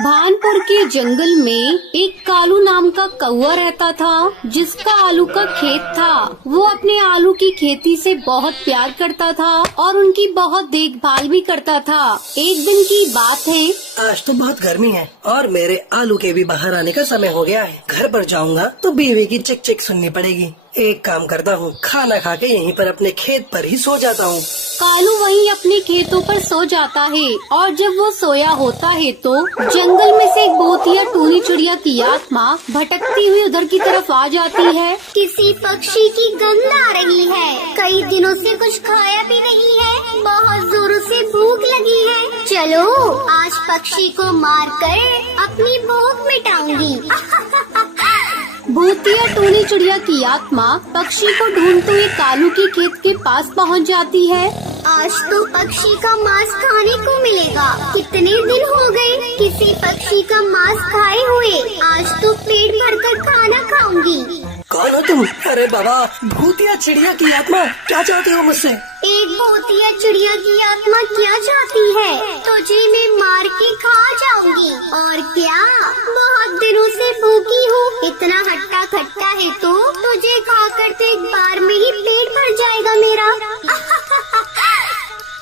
भानपुर के जंगल में एक कालू नाम का कौवा रहता था, जिसका आलू का खेत था। वो अपने आलू की खेती से बहुत प्यार करता था और उनकी बहुत देखभाल भी करता था। एक दिन की बात है, आज तो बहुत गर्मी है और मेरे आलू के भी बाहर आने का समय हो गया है। घर पर जाऊंगा तो बीवी की चिक चिक सुननी पड़ेगी। एक काम करता हूँ, खाना खा के यहीं पर अपने खेत पर ही सो जाता हूँ। कालू वहीं अपने खेतों पर सो जाता है और जब वो सोया होता है तो जंगल में से एक बोतिया टूनी चिड़िया की आत्मा भटकती हुई उधर की तरफ आ जाती है। किसी पक्षी की गंध आ रही है। कई दिनों से कुछ खाया भी नहीं है। बहुत जोरों से भूख लगी है। चलो आज पक्षी को मार कर अपनी भूख मिटाऊंगी। भूतिया टूनी चिड़िया की आत्मा पक्षी को ढूंढते हुए कालू के खेत के पास पहुंच जाती है। आज तो पक्षी का मांस खाने को मिलेगा। कितने दिन हो गए किसी पक्षी का मांस खाए हुए। आज तो पेट भरकर खाना खाऊंगी। कौन हो तुम? अरे बाबा, भूतिया चिड़िया की आत्मा, क्या चाहते हो मुझसे? एक भूतिया चिड़िया की आत्मा क्या चाहती है? तुझे मैं मार के खा जाऊंगी। और क्या, बहुत दिनों से भूखी हूँ। इतना हट्टा खट्टा है तो तुझे खाकर तो एक बार में ही पेट भर जाएगा मेरा।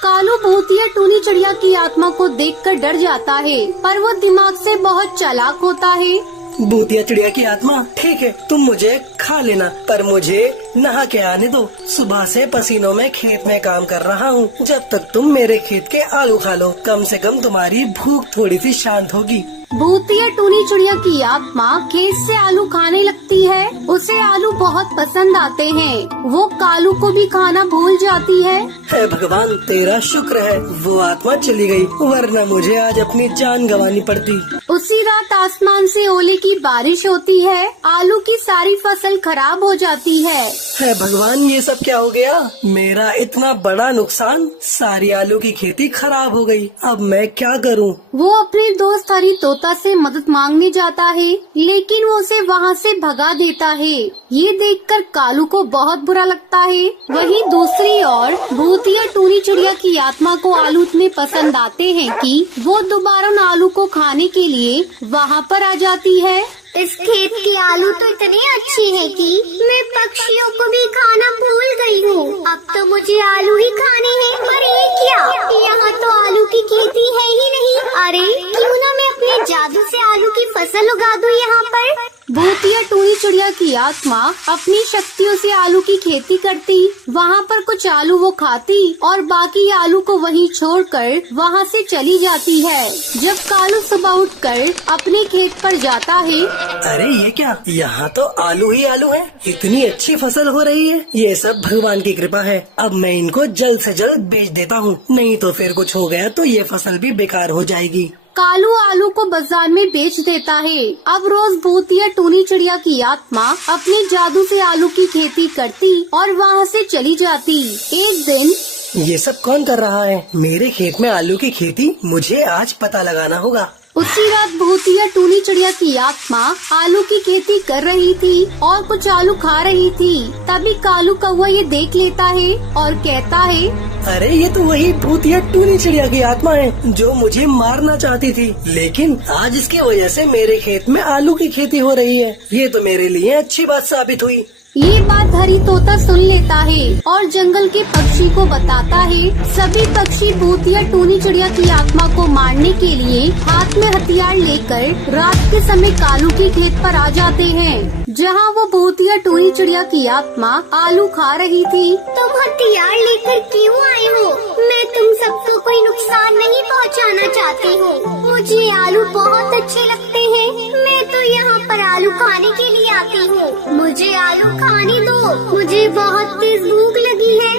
कालू भूतिया टूनी चिड़िया की आत्मा को देखकर डर जाता है, पर वो दिमाग से बहुत चालाक होता है। भूतिया चिड़िया की आत्मा, ठीक है, तुम मुझे खा लेना, पर मुझे नहा के आने दो। सुबह से पसीनों में खेत में काम कर रहा हूँ। जब तक तुम मेरे खेत के आलू खा लो, कम से कम तुम्हारी भूख थोड़ी सी शांत होगी। भूतिया टूनी चिड़िया की आत्मा खेत से आलू खाने लगती है। उसे आलू बहुत पसंद आते हैं। वो कालू को भी खाना भूल जाती है। हे भगवान, तेरा शुक्र है वो आत्मा चली गई, वरना मुझे आज अपनी जान गंवानी पड़ती। उसी रात आसमान से ओले की बारिश होती है। आलू की सारी फसल खराब हो जाती है। हे भगवान, ये सब क्या हो गया? मेरा इतना बड़ा नुकसान, सारी आलू की खेती खराब हो गई। अब मैं क्या करूं? वो अपने दोस्त हरी तोता से मदद मांगने जाता है, लेकिन वो उसे वहाँ से भगा देता है। ये देखकर कालू को बहुत बुरा लगता है। वहीं दूसरी ओर भूतिया टूनी चिड़िया की आत्मा को आलू इतने पसंद आते हैं कि वो दोबारा उन आलू को खाने के लिए वहाँ पर आ जाती है। इस खेत की आलू तो इतनी अच्छी है कि मैं पक्षियों को भी खाना भूल गई हूँ। अब तो मुझे आलू ही खाने हैं। पर ये क्या, यहाँ तो आलू की खेती है ही नहीं। अरे क्यों ना मैं अपने जादू से आलू की फसल उगा दूँ यहाँ पर। भूतिया टूनी चिड़िया की आत्मा अपनी शक्तियों से आलू की खेती करती। वहाँ पर कुछ आलू वो खाती और बाकी आलू को वहीं छोड़कर वहाँ से चली जाती है। जब कालू सुबह उठकर अपने खेत पर जाता है, अरे ये क्या, यहाँ तो आलू ही आलू है। इतनी अच्छी फसल हो रही है। ये सब भगवान की कृपा है। अब मैं इनको जल्द से जल्द बेच देता हूँ, नहीं तो फिर कुछ हो गया तो ये फसल भी बेकार हो जाएगी। कालू आलू को बाजार में बेच देता है। अब रोज भूतिया टूनी चिड़िया की आत्मा अपने जादू से आलू की खेती करती और वहाँ से चली जाती। एक दिन, ये सब कौन कर रहा है? मेरे खेत में आलू की खेती, मुझे आज पता लगाना होगा। उसी रात भूतिया टूनी चिड़िया की आत्मा आलू की खेती कर रही थी और कुछ आलू खा रही थी। तभी कालू कौवा ये देख लेता है और कहता है, अरे ये तो वही भूतिया टूनी चिड़िया की आत्मा है जो मुझे मारना चाहती थी, लेकिन आज इसकी वजह से मेरे खेत में आलू की खेती हो रही है। ये तो मेरे लिए अच्छी बात साबित हुई। ये बात हरी तोता सुन लेता है और जंगल के पक्षी को बताता है। सभी पक्षी भूतिया टूनी चिड़िया की आत्मा को मारने के लिए हाथ में हथियार लेकर रात के समय कालू के खेत पर आ जाते हैं, जहाँ वो भूतिया टूनी चिड़िया की आत्मा आलू खा रही थी। तुम हथियार लेकर क्यों आए हो? मैं तुम सबको कोई नुकसान नहीं पहुँचाना चाहती हूँ। मुझे आलू बहुत अच्छे लगते हैं। मैं तो यहाँ पर आलू खाने के लिए आती हूँ। मुझे आलू खाने दो, मुझे बहुत तेज भूख लगी है।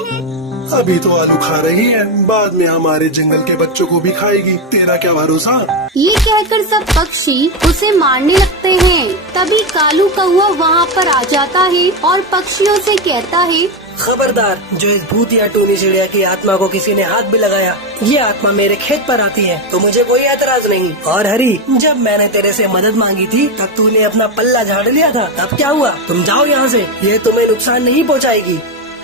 अभी तो आलू खा रही है, बाद में हमारे जंगल के बच्चों को भी खाएगी। तेरा क्या भरोसा। ये कहकर सब पक्षी उसे मारने लगते हैं। तभी कालू कौवा वहाँ पर आ जाता है और पक्षियों से कहता है, खबरदार, जो इस भूतिया टूनी चिड़िया की आत्मा को किसी ने हाथ भी लगाया, ये आत्मा मेरे खेत पर आती है तो मुझे कोई एतराज नहीं। और हरी, जब मैंने तेरे से मदद मांगी थी तब तूने अपना पल्ला झाड़ लिया था। अब क्या हुआ? तुम जाओ यहाँ से, ये तुम्हें नुकसान नहीं पहुँचाएगी।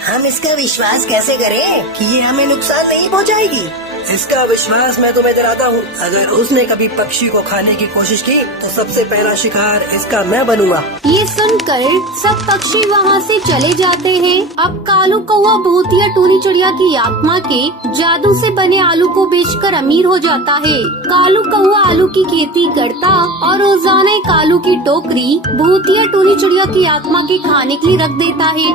हम इसका विश्वास कैसे करें कि ये हमें नुकसान नहीं पहुँचाएगी? इसका विश्वास मैं तुम्हें दिलाता हूँ, अगर उसने कभी पक्षी को खाने की कोशिश की तो सबसे पहला शिकार इसका मैं बनूंगा। ये सुनकर सब पक्षी वहाँ से चले जाते हैं। अब कालू कौवा भूतिया टूनी चिड़िया की आत्मा के जादू से बने आलू को बेचकर अमीर हो जाता है। कालू कौवा आलू की खेती करता और रोजाना एक आलू की टोकरी भूतिया टूनी चिड़िया की आत्मा के खाने के लिए रख देता है।